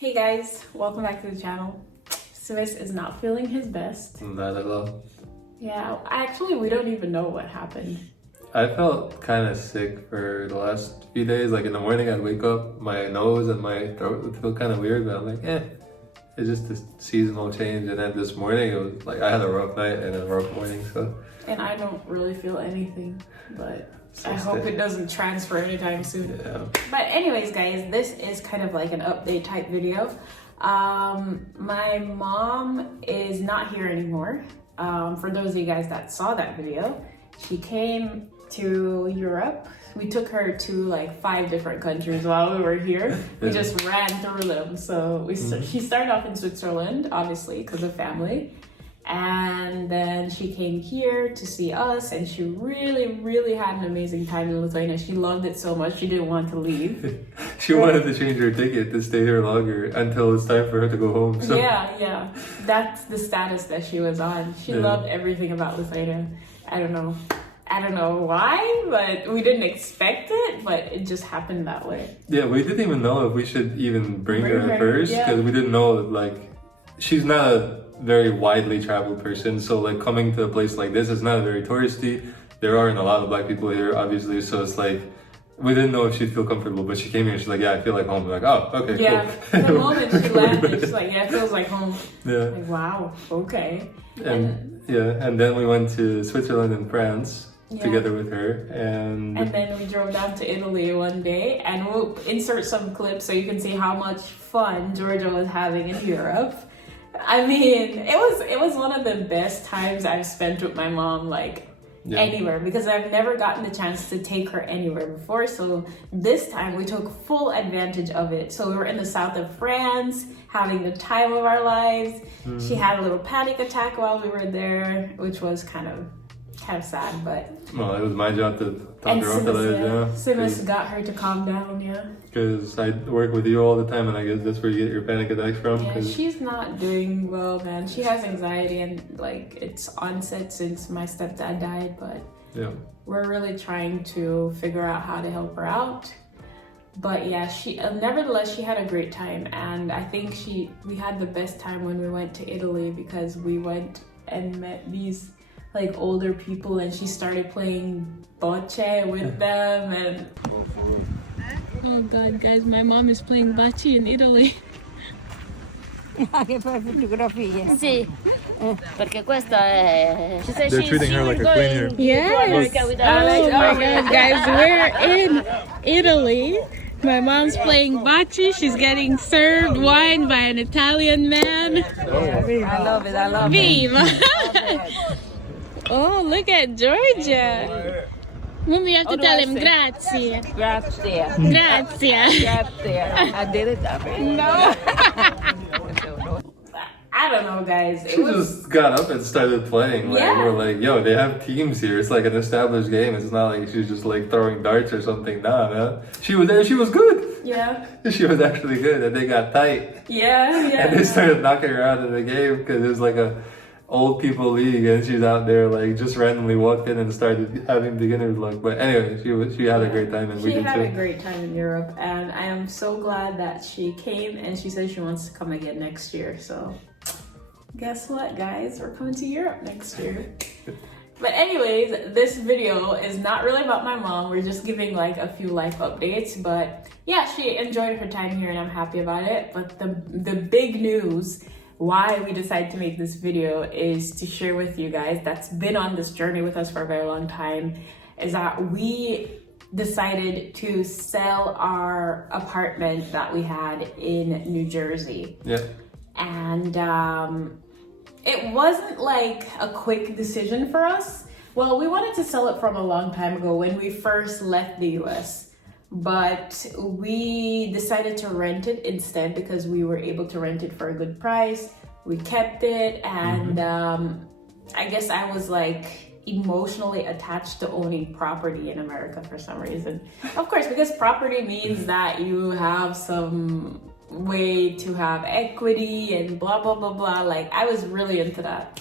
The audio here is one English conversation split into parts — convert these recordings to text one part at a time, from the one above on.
Hey guys, welcome back to the channel. Swiss is not feeling his best. Not at all. Yeah, we don't even know what happened. I felt kind of sick for the last few days. Like in the morning, I'd wake up, my nose and my throat would feel kind of weird, but I'm like, it's just a seasonal change. And then this morning, it was like I had a rough night and a rough morning, so. And I don't really feel anything, but So I hope it doesn't transfer anytime soon. Yeah. But anyways, guys, this is kind of like an update type video. My mom is not here anymore. For those of you guys that saw that video, she came to Europe. We took her to like 5 different countries while we were here. We just ran through them. So she started off in Switzerland, obviously, because of family. And then she came here to see us, and she really had an amazing time in Lithuania. She loved it so much, she didn't want to leave. She wanted to change her ticket to stay here longer until it's time for her to go home. So. Yeah. That's the status that she was on. She loved everything about Lithuania. I don't know why, but we didn't expect it, but it just happened that way. Yeah, we didn't even know if we should even bring her first, because we didn't know, like, she's not a very widely traveled person, so like coming to a place like this is not very touristy. There aren't a lot of black people here, obviously, so it's like we didn't know if she'd feel comfortable, but she came here and she's like, I feel like home. We're like, oh, okay, cool. The moment she landed, she's like, it feels like home. Yeah. Like, wow, okay. And then we went to Switzerland and France together with her, and then we drove down to Italy one day, and we'll insert some clips so you can see how much fun Georgia was having in Europe. I mean, it was one of the best times I've spent with my mom, like anywhere, because I've never gotten the chance to take her anywhere before. So this time we took full advantage of it. So we were in the south of France, having the time of our lives. She had a little panic attack while we were there, which was kind of sad, but well, it was my job to talk her off of it. Simas got her to calm down, because I work with you all the time, and I guess that's where you get your panic attacks from. Yeah, she's not doing well, man. She has anxiety, and like it's onset since my stepdad died, but we're really trying to figure out how to help her out. But yeah, she nevertheless she had a great time, and I think we had the best time when we went to Italy, because we went and met these like older people, and she started playing bocce with them, and oh god, guys, my mom is playing bocce in Italy. Anche per fotografie. Sì, perché questa è... They're treating her like a queen here. Yes! Oh my god, guys, we're in Italy. My mom's playing bocce. She's getting served wine by an Italian man. I love it. Viva! Oh, look at Georgia. Mom, you have to tell him grazie. Grazie. Grazie. I did it, Avri. No. I don't know, guys. She just got up and started playing. Like we're like, yo, they have teams here. It's like an established game. It's not like she's just like throwing darts or something. Nah, man. She was there. She was good. Yeah. She was actually good, and they got tight. Yeah. And they started knocking her out of the game because it was like a old people league, and she's out there like just randomly walked in and started having beginner's luck. But anyway, she had a great time, and we did too. She had a great time in Europe, and I am so glad that she came, and she said she wants to come again next year. So guess what, guys, we're coming to Europe next year. But anyways, this video is not really about my mom. We're just giving like a few life updates, but yeah, she enjoyed her time here and I'm happy about it. But the big news, why we decided to make this video, is to share with you guys that's been on this journey with us for a very long time, is that we decided to sell our apartment that we had in New Jersey. Yeah. And it wasn't like a quick decision for us. Well, we wanted to sell it from a long time ago when we first left the US. But we decided to rent it instead because we were able to rent it for a good price. We kept it, and I guess I was like emotionally attached to owning property in America for some reason. Of course, because property means that you have some way to have equity and blah blah blah blah. Like I was really into that.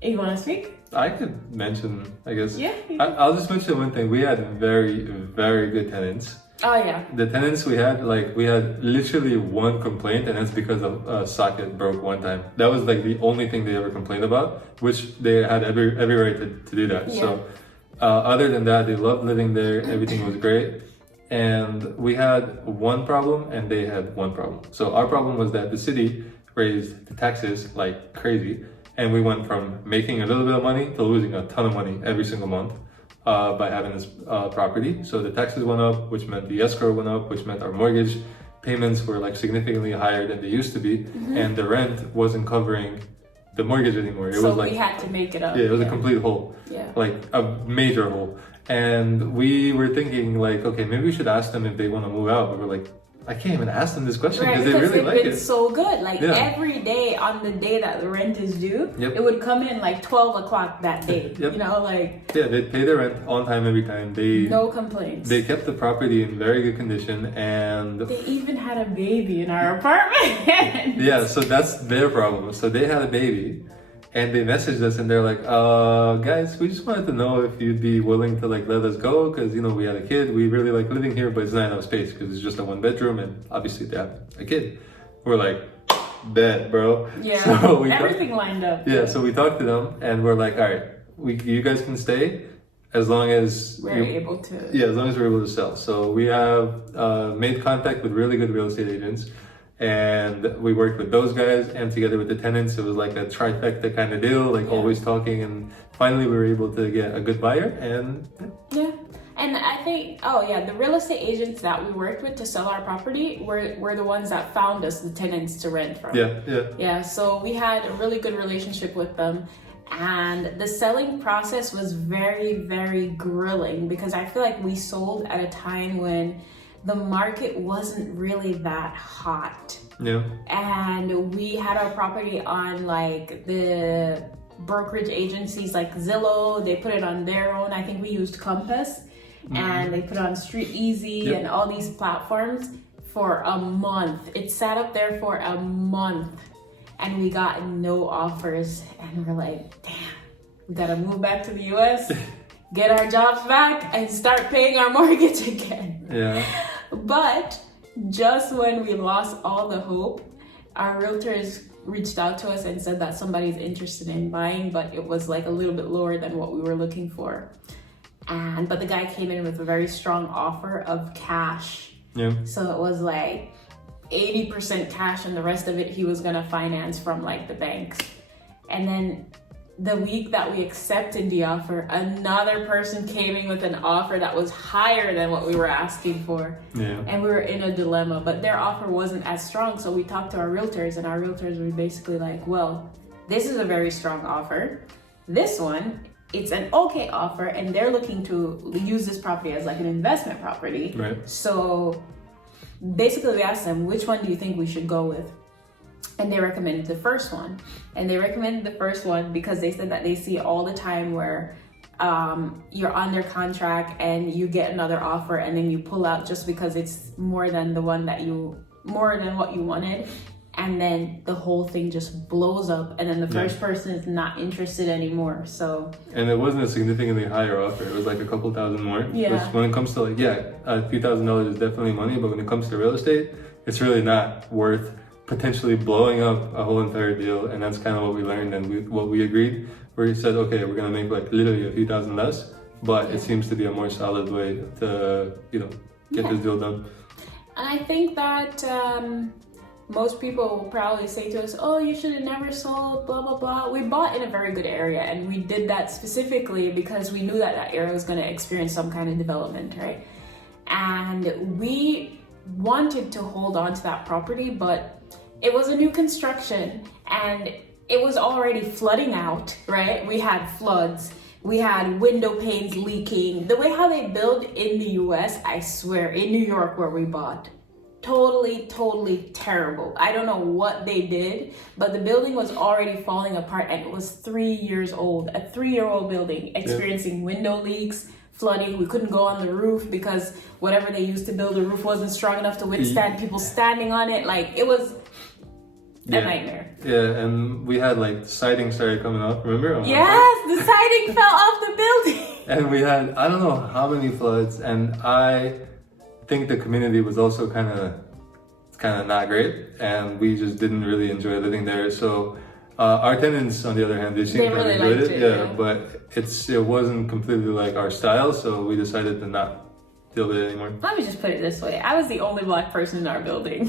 You want to speak? I could mention, I guess. Yeah. I'll just mention one thing. We had very, very good tenants. Oh yeah. The tenants we had literally one complaint, and that's because a socket broke one time. That was like the only thing they ever complained about, which they had every right to do that. Yeah. So other than that, they loved living there. Everything was great. And we had one problem and they had one problem. So our problem was that the city raised the taxes like crazy. And we went from making a little bit of money to losing a ton of money every single month by having this property. So the taxes went up, which meant the escrow went up, which meant our mortgage payments were like significantly higher than they used to be. And the rent wasn't covering the mortgage anymore. It was like, we had to make it up. Yeah, it was a complete hole. Yeah. Like a major hole. And we were thinking like, okay, maybe we should ask them if they want to move out. But we're like, I can't even ask them this question because they really like it. It's so good. Like every day on the day that the rent is due, it would come in like 12 o'clock that day. You know, like... Yeah, they'd pay their rent on time every time. No complaints. They kept the property in very good condition and... They even had a baby in our apartment. Yeah, so that's their problem. So they had a baby. And they messaged us and they're like, guys, we just wanted to know if you'd be willing to like let us go because, you know, we had a kid. We really like living here, but it's not enough space because it's just a one bedroom and obviously they have a kid. We're like, bet, bro. Yeah, so everything lined up. Yeah, so we talked to them and we're like, all right, you guys can stay as long as we're able to. Yeah, as long as we're able to sell. So we have made contact with really good real estate agents. And we worked with those guys and together with the tenants, it was like a trifecta kind of deal, like always talking. And finally we were able to get a good buyer and... Yeah. And I think, the real estate agents that we worked with to sell our property were the ones that found us the tenants to rent from. Yeah, so we had a really good relationship with them. And the selling process was very, very grueling because I feel like we sold at a time when the market wasn't really that hot. Yeah. And we had our property on like the brokerage agencies like Zillow. They put it on their own. I think we used Compass and they put it on Street Easy and all these platforms for a month. It sat up there for a month and we got no offers. And we're like, damn, we gotta move back to the US, get our jobs back and start paying our mortgage again. Yeah. But just when we lost all the hope, our realtors reached out to us and said that somebody's interested in buying, but it was like a little bit lower than what we were looking for. But the guy came in with a very strong offer of cash. Yeah. So it was like 80% cash and the rest of it he was gonna finance from like the banks. And then the week that we accepted the offer, another person came in with an offer that was higher than what we were asking for. Yeah. And we were in a dilemma, but their offer wasn't as strong. So we talked to our realtors and our realtors were basically like, well, this is a very strong offer. This one, it's an okay offer and they're looking to use this property as like an investment property. Right. So basically we asked them, which one do you think we should go with? And they recommended the first one. And they recommended the first one because they said that they see all the time where you're under contract and you get another offer and then you pull out just because it's more than what you wanted. And then the whole thing just blows up and then the first person is not interested anymore. So. And it wasn't a significantly higher offer. It was like a couple thousand more. Yeah. Which when it comes to like, a few $1,000s is definitely money, but when it comes to real estate, it's really not worth potentially blowing up a whole entire deal. And that's kind of what we learned and what we agreed, where we said, okay, we're gonna make like literally a few thousand less, but it seems to be a more solid way to, get this deal done. And I think that most people will probably say to us, oh, you should have never sold, blah, blah, blah. We bought in a very good area and we did that specifically because we knew that that area was gonna experience some kind of development, right? And we wanted to hold on to that property, but it was a new construction and it was already flooding out, right? We had floods, we had window panes leaking. The way how they build in the US, I swear, in New York where we bought, totally terrible. I don't know what they did, but the building was already falling apart and it was 3 years old, a 3-year-old building experiencing window leaks, flooding. We couldn't go on the roof because whatever they used to build the roof wasn't strong enough to withstand people standing on it. Like it was a nightmare. Yeah, and we had like the siding started coming off, remember? Yes, the siding fell off the building. And we had, I don't know how many floods, and I think the community was also kind of not great, and we just didn't really enjoy living there. So our tenants, on the other hand, they seemed to really enjoy liked it. it, Yeah, yeah. but it wasn't completely like our style, so we decided to not deal with it anymore. Let me just put it this way. I was the only black person in our building.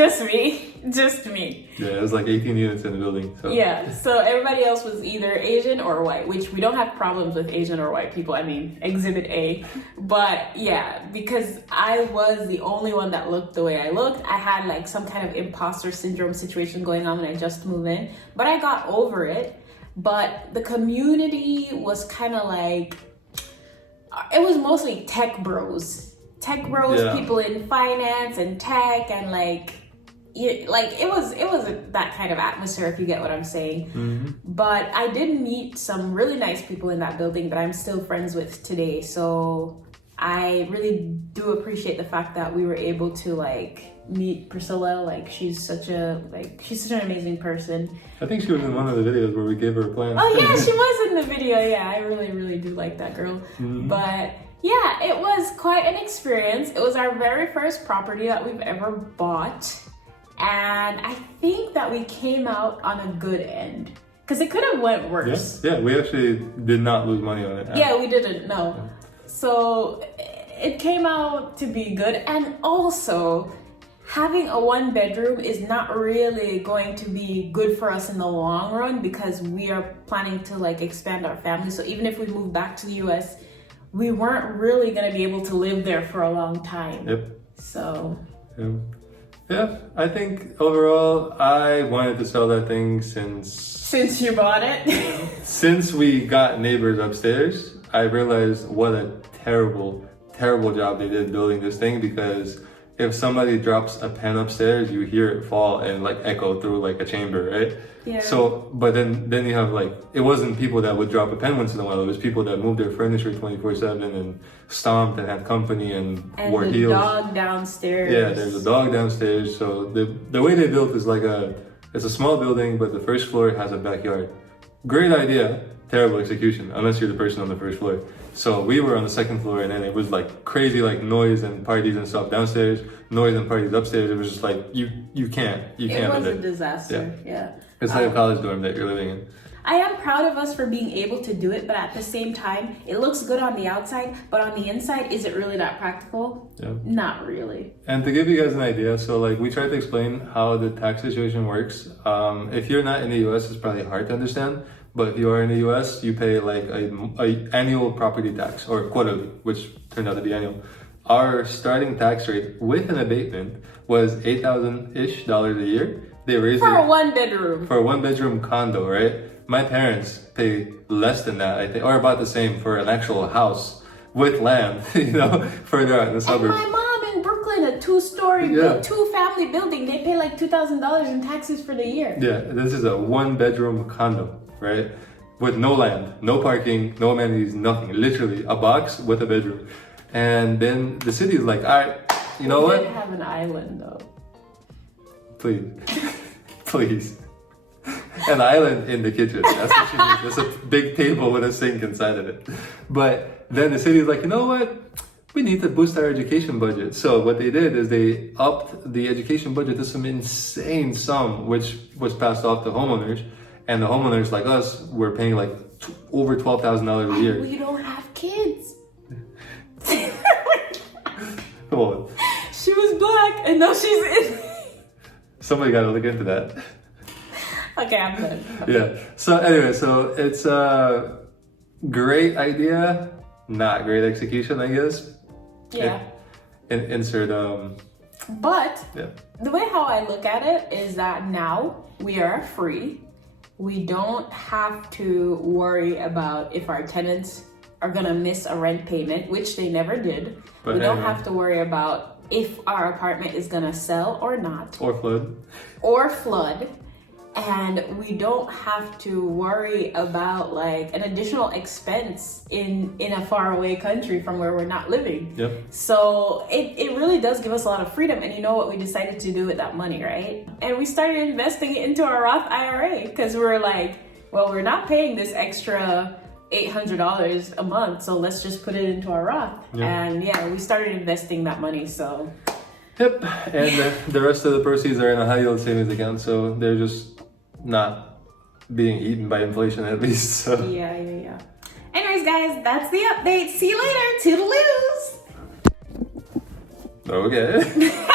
Just me. Just me. Yeah, it was like 18 units in the building. So. Yeah, so everybody else was either Asian or white, which we don't have problems with Asian or white people. I mean, Exhibit A. But yeah, because I was the only one that looked the way I looked, I had like some kind of imposter syndrome situation going on when I just moved in. But I got over it. But the community was kind of like, it was mostly tech bros. Yeah. People in finance and tech, and like it was that kind of atmosphere, if you get what I'm saying. Mm-hmm. But I did meet some really nice people in that building that I'm still friends with today. So I really do appreciate the fact that we were able to like meet Priscilla. Like she's such an amazing person. I think she was in one of the videos where we gave her a plan. Oh yeah, she was in the video. Yeah, I really do like that girl. Mm-hmm. But yeah, it was quite an experience. It was our very first property that we've ever bought. And I think that we came out on a good end. Because it could have went worse. Yeah, we actually did not lose money on it. Yeah, we didn't, no. Yeah. So it came out to be good. And also, having a 1-bedroom is not really going to be good for us in the long run, because we are planning to like expand our family. So even if we move back to the US, we weren't really going to be able to live there for a long time. Yep. So. Yeah, I think overall, I wanted to sell that thing Since you bought it? since we got neighbors upstairs. I realized what a terrible job they did building this thing, because if somebody drops a pen upstairs, you hear it fall and like echo through like a chamber, right? Yeah. So, but then you have like, it wasn't people that would drop a pen once in a while. It was people that moved their furniture 24/7 and stomped and had company and wore heels. And the dog downstairs. Yeah, there's a dog downstairs. So the way they built is like it's a small building, but the first floor has a backyard. Great idea, terrible execution, unless you're the person on the first floor. So we were on the second floor, and then it was like crazy, like noise and parties and stuff downstairs, noise and parties upstairs. It was just like you can't It was live a there. disaster. Yeah. It's like a college dorm that you're living in. I am proud of us for being able to do it, but at the same time, it looks good on the outside, but on the inside, is it really that practical? Yeah. Not really. And to give you guys an idea, so like we tried to explain how the tax situation works. If you're not in the US, it's probably hard to understand. But if you are in the US, you pay like a annual property tax, or quarterly, which turned out to be annual. Our starting tax rate with an abatement was $8,000-ish a year. They raised For it a 1-bedroom. for a 1-bedroom condo, right? My parents pay less than that, I think, or about the same for an actual house with land, further out in the And suburbs. my mom in Brooklyn, a 2-story, 2-family building, they pay like $2,000 in taxes for the year. Yeah, this is a 1-bedroom condo, right? With no land, no parking, no amenities, nothing. Literally a box with a bedroom. And then the city is like, all right, you know We what? did have an island though. Please. Please. An island in the kitchen. That's what you need. There's a big table with a sink inside of it. But then the city is like, you know what? We need to boost our education budget. So what they did is they upped the education budget to some insane sum, which was passed off to homeowners. And the homeowners like us were paying like over $12,000 a year. We don't have kids. Come on. She was black and now she's in. Somebody got to look into that. Okay, I'm done. Yeah. So anyway, so it's a great idea, not great execution, I guess. Yeah. Insert But yeah. the way how I look at it is that now we are free. We don't have to worry about if our tenants are gonna miss a rent payment, which they never did. But we don't anyway. have to worry about if our apartment is gonna sell or not. Or flood. And we don't have to worry about like an additional expense in a faraway country from where we're not living. Yep. So it really does give us a lot of freedom. And you know what we decided to do with that money, right? And we started investing it into our Roth IRA because we're like, well, we're not paying this extra $800 a month, so let's just put it into our Roth. Yeah. And yeah, we started investing that money. So yep, and the rest of the proceeds are in a high yield savings account, so they're just not being eaten by inflation at least. So yeah. Anyways, guys, that's the update. See you later. Toodaloos. okay.